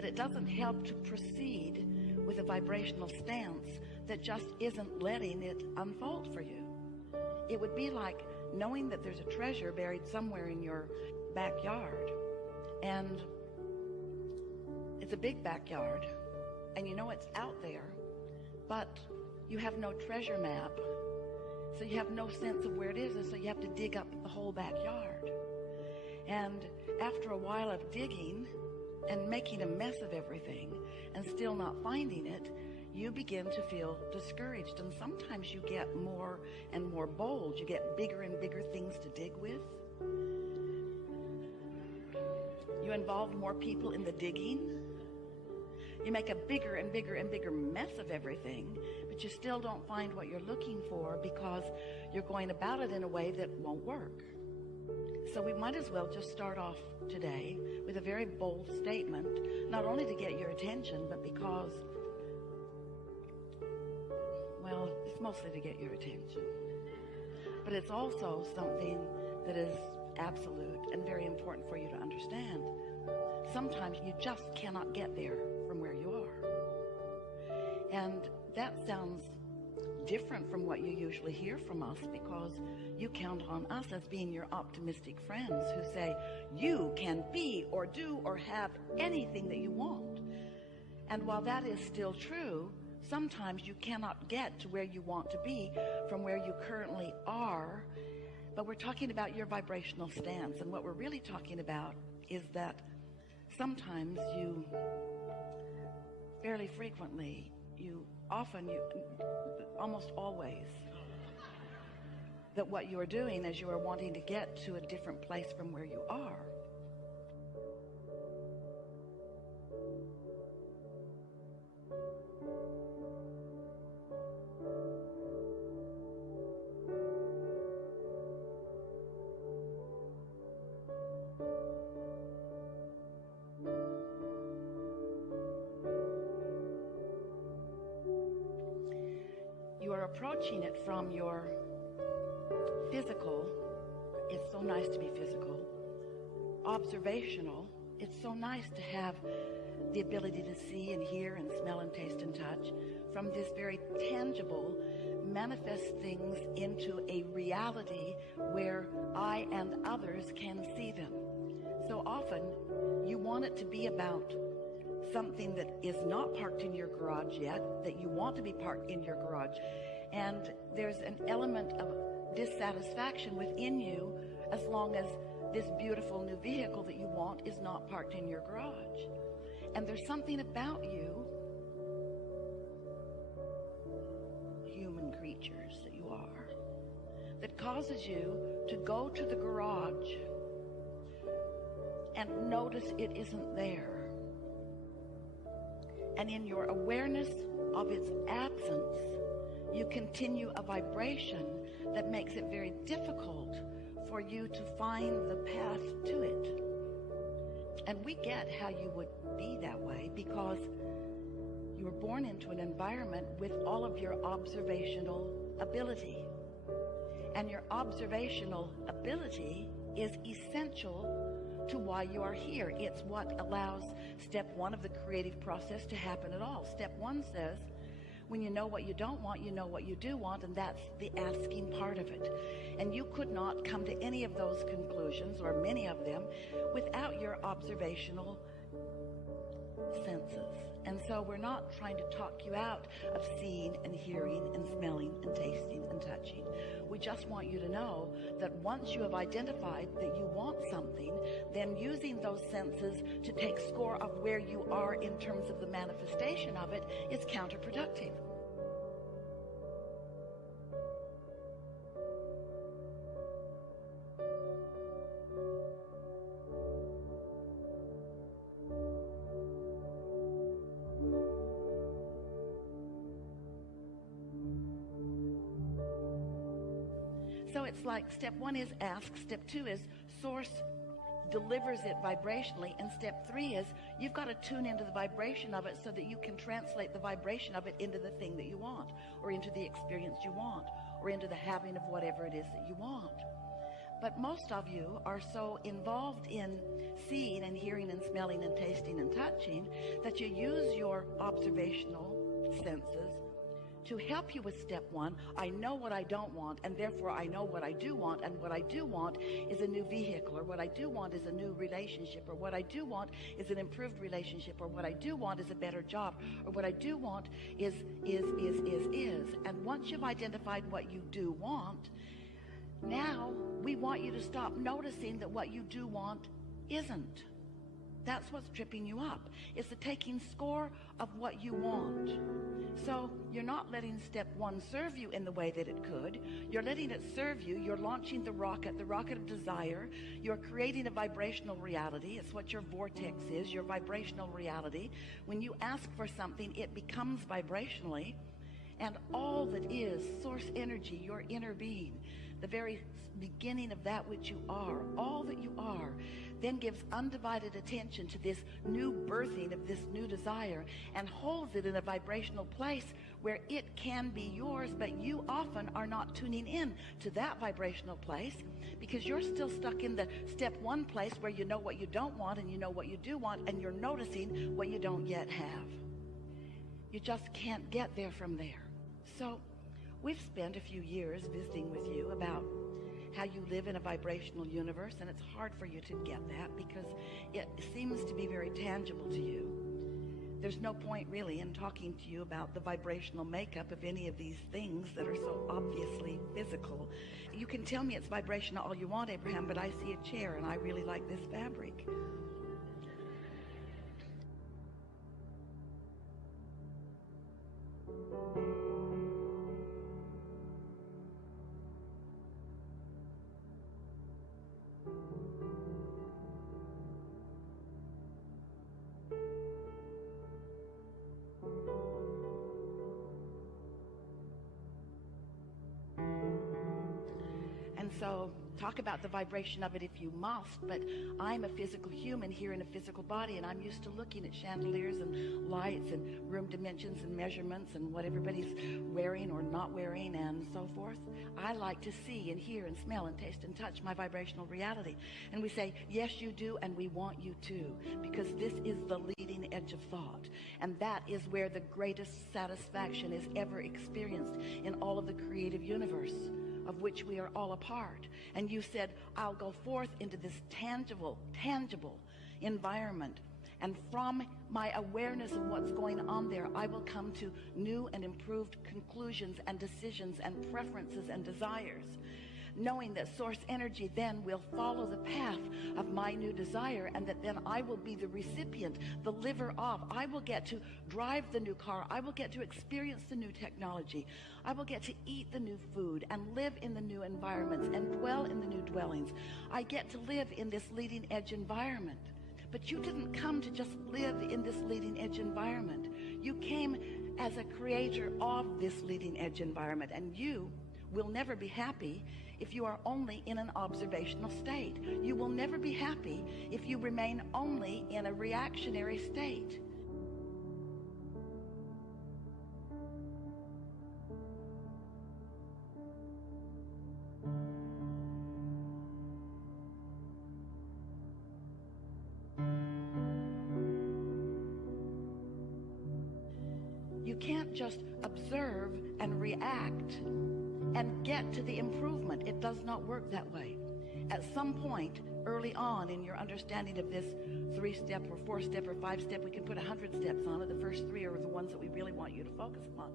but it doesn't help to proceed with a vibrational stance that just isn't letting it unfold for you. It would be like knowing that there's a treasure buried somewhere in your backyard, and it's a big backyard, and you know it's out there, but you have no treasure map, so you have no sense of where it is, and so you have to dig up the whole backyard. And after a while of digging and making a mess of everything and still not finding it, you begin to feel discouraged, and sometimes you get more and more bold. You get bigger and bigger things to dig with. You involve more people in the digging. You make a bigger and bigger and bigger mess of everything, but you still don't find what you're looking for because you're going about it in a way that won't work. So we might as well just start off today with a very bold statement, not only to get your attention, but because, well, it's mostly to get your attention. But it's also something that is absolute and very important for you to understand. Sometimes you just cannot get there from where you are. And that sounds different from what you usually hear from us, because you count on us as being your optimistic friends who say you can be or do or have anything that you want. And while that is still true, sometimes you cannot get to where you want to be from where you currently are. But we're talking about your vibrational stance, and what we're really talking about is that sometimes you, fairly frequently, almost always, that what you are doing is you are wanting to get to a different place from where you are. You are approaching it from your physical. It's so nice to be physical. Observational. It's so nice to have the ability to see and hear and smell and taste and touch. From this very tangible, manifest things into a reality where I and others can see them. So often you want it to be about something that is not parked in your garage yet, that you want to be parked in your garage. And there's an element of dissatisfaction within you as long as this beautiful new vehicle that you want is not parked in your garage. And there's something about you, human creatures that you are, that causes you to go to the garage and notice it isn't there. And in your awareness of its absence, you continue a vibration that makes it very difficult for you to find the path to it. And we get how you would be that way because you were born into an environment with all of your observational ability. And your observational ability is essential to why you are here. It's what allows step one of the creative process to happen at all. Step one says, when you know what you don't want, you know what you do want, and that's the asking part of it. And you could not come to any of those conclusions, or many of them, without your observational senses. And so we're not trying to talk you out of seeing and hearing and smelling and tasting and touching. We just want you to know that once you have identified that you want something, then using those senses to take score of where you are in terms of the manifestation of it is counterproductive. So it's like step one is ask, step two is source delivers it vibrationally, and step three is you've got to tune into the vibration of it so that you can translate the vibration of it into the thing that you want, or into the experience you want, or into the having of whatever it is that you want. But most of you are so involved in seeing and hearing and smelling and tasting and touching that you use your observational senses to help you with step one. I know what I don't want, and therefore I know what I do want, and what I do want is a new vehicle, or what I do want is a new relationship, or what I do want is an improved relationship, or what I do want is a better job, or what I do want is. And once you've identified what you do want, now we want you to stop noticing that what you do want isn't. That's what's tripping you up. It's the taking score of what you want. So you're not letting step one serve you in the way that it could. You're letting it serve you. You're launching the rocket of desire. You're creating a vibrational reality. It's what your vortex is, your vibrational reality. When you ask for something, it becomes vibrationally. And all that is source energy, your inner being, the very beginning of that which you are, all that you are, then gives undivided attention to this new birthing of this new desire and holds it in a vibrational place where it can be yours, but you often are not tuning in to that vibrational place because you're still stuck in the step one place where you know what you don't want and you know what you do want, and you're noticing what you don't yet have. You just can't get there from there. So we've spent a few years visiting with you about how you live in a vibrational universe, and it's hard for you to get that because it seems to be very tangible to you. There's no point really in talking to you about the vibrational makeup of any of these things that are so obviously physical. You can tell me it's vibrational all you want, Abraham, but I see a chair and I really like this fabric. So talk about the vibration of it if you must, but I'm a physical human here in a physical body, and I'm used to looking at chandeliers and lights and room dimensions and measurements and what everybody's wearing or not wearing and so forth. I like to see and hear and smell and taste and touch my vibrational reality. And we say, yes, you do, and we want you to, because this is the leading edge of thought. And that is where the greatest satisfaction is ever experienced in all of the creative universe, of which we are all a part. And you said, I'll go forth into this tangible environment, and from my awareness of what's going on there, I will come to new and improved conclusions and decisions and preferences and desires, knowing that source energy then will follow the path of my new desire, and that then I will be the recipient, the liver of. I will get to drive the new car. I will get to experience the new technology. I will get to eat the new food and live in the new environments and dwell in the new dwellings. I get to live in this leading edge environment. But you didn't come to just live in this leading edge environment. You came as a creator of this leading edge environment, and you will never be happy if you are only in an observational state. You will never be happy if you remain only in a reactionary state. You can't just observe and react and get to the improvement. It does not work that way. At some point early on in your understanding of this 3-step or 4-step or 5-step, we can put 100 steps on it. The first 3 are the ones that we really want you to focus on.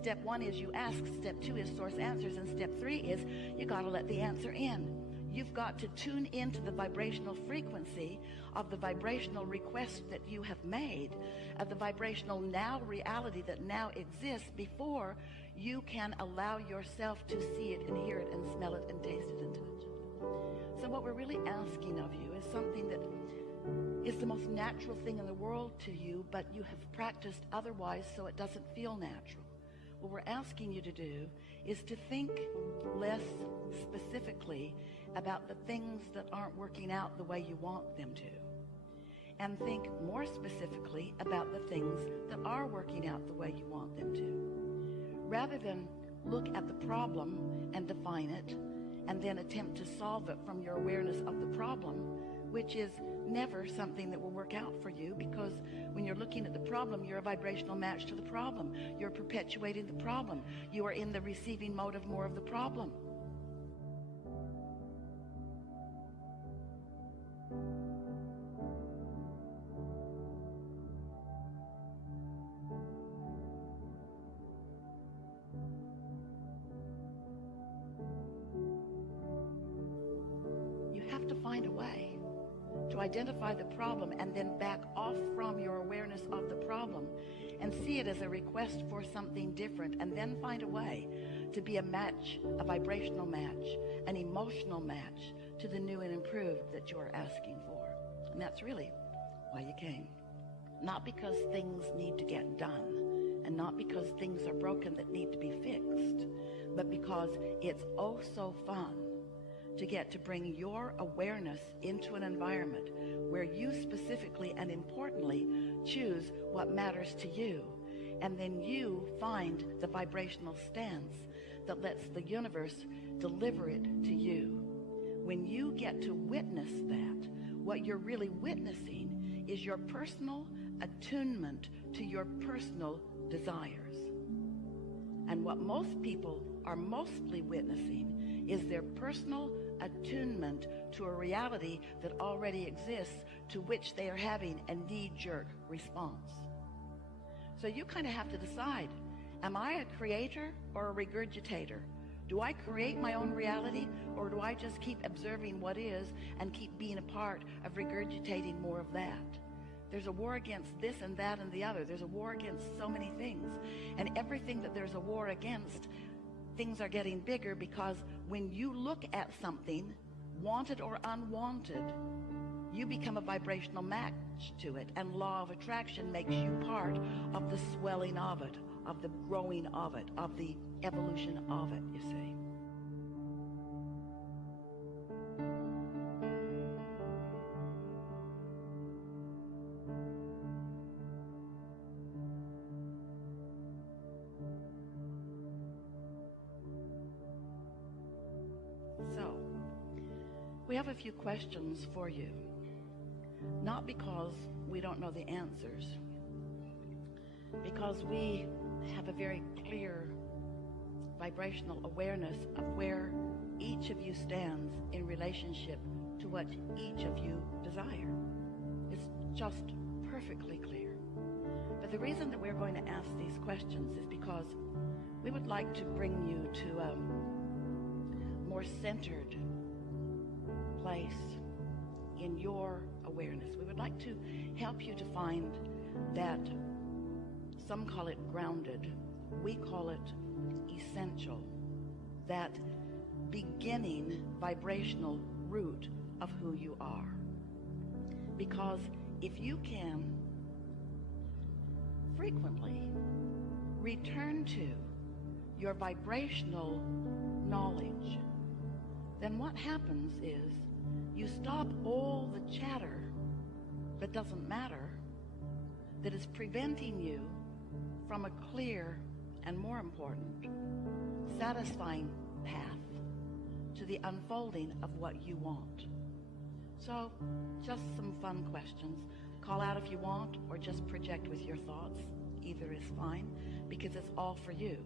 Step 1 is you ask. Step 2 is source answers. And step 3 is you got to let the answer in. You've got to tune into the vibrational frequency of the vibrational request that you have made, of the vibrational now reality that now exists, before you can allow yourself to see it and hear it and smell it and taste it and touch it. So what we're really asking of you is something that is the most natural thing in the world to you, but you have practiced otherwise, so it doesn't feel natural. What we're asking you to do is to think less specifically about the things that aren't working out the way you want them to, and think more specifically about the things that are working out the way you want them to. Rather than look at the problem and define it and then attempt to solve it from your awareness of the problem, which is never something that will work out for you, because when you're looking at the problem, you're a vibrational match to the problem. You're perpetuating the problem. You are in the receiving mode of more of the problem. You have to find a way to identify the problem and then back off from your awareness of the problem and see it as a request for something different, and then find a way to be a match, a vibrational match, an emotional match to the new and improved that you are asking for. And that's really why you came. Not because things need to get done, and not because things are broken that need to be fixed, but because it's oh so fun to get to bring your awareness into an environment where you specifically and importantly choose what matters to you, and then you find the vibrational stance that lets the universe deliver it to you. When you get to witness that, what you're really witnessing is your personal attunement to your personal desires. And what most people are mostly witnessing is their personal attunement to a reality that already exists, to which they are having a knee-jerk response. So you kind of have to decide, am I a creator or a regurgitator? Do I create my own reality, or do I just keep observing what is and keep being a part of regurgitating more of that? There's a war against this and that and the other. There's a war against so many things. And everything that there's a war against, things are getting bigger, because when you look at something, wanted or unwanted, you become a vibrational match to it, and law of attraction makes you part of the swelling of it, of the growing of it, of the evolution of it, you see. So, we have a few questions for you. Not because we don't know the answers, because we have a very clear vibrational awareness of where each of you stands in relationship to what each of you desire. It's just perfectly clear. But the reason that we're going to ask these questions is because we would like to bring you to a more centered place in your awareness. We would like to help you to find that, some call it grounded, we call it essential, that beginning vibrational root of who you are. Because if you can frequently return to your vibrational knowledge, then what happens is you stop all the chatter that doesn't matter, that is preventing you from a clear and, more important, satisfying path to the unfolding of what you want. So, just some fun questions. Call out if you want, or just project with your thoughts. Either is fine, because it's all for you.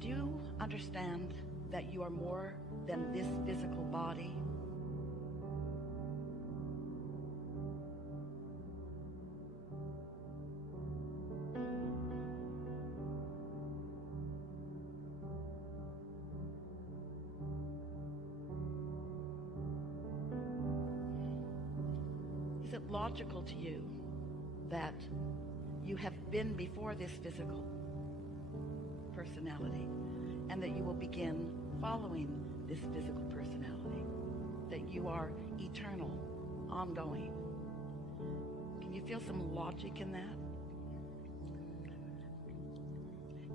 Do you understand that you are more than this physical body? Is it logical to you that you have been before this physical personality, and that you will begin following this physical personality, that you are eternal, ongoing? Can you feel some logic in that?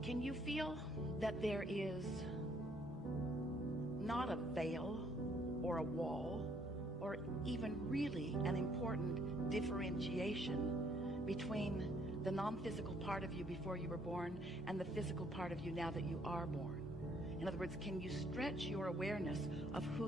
Can you feel that there is not a veil or a wall, or even really an important differentiation between the non-physical part of you before you were born and the physical part of you now that you are born? In other words, can you stretch your awareness of who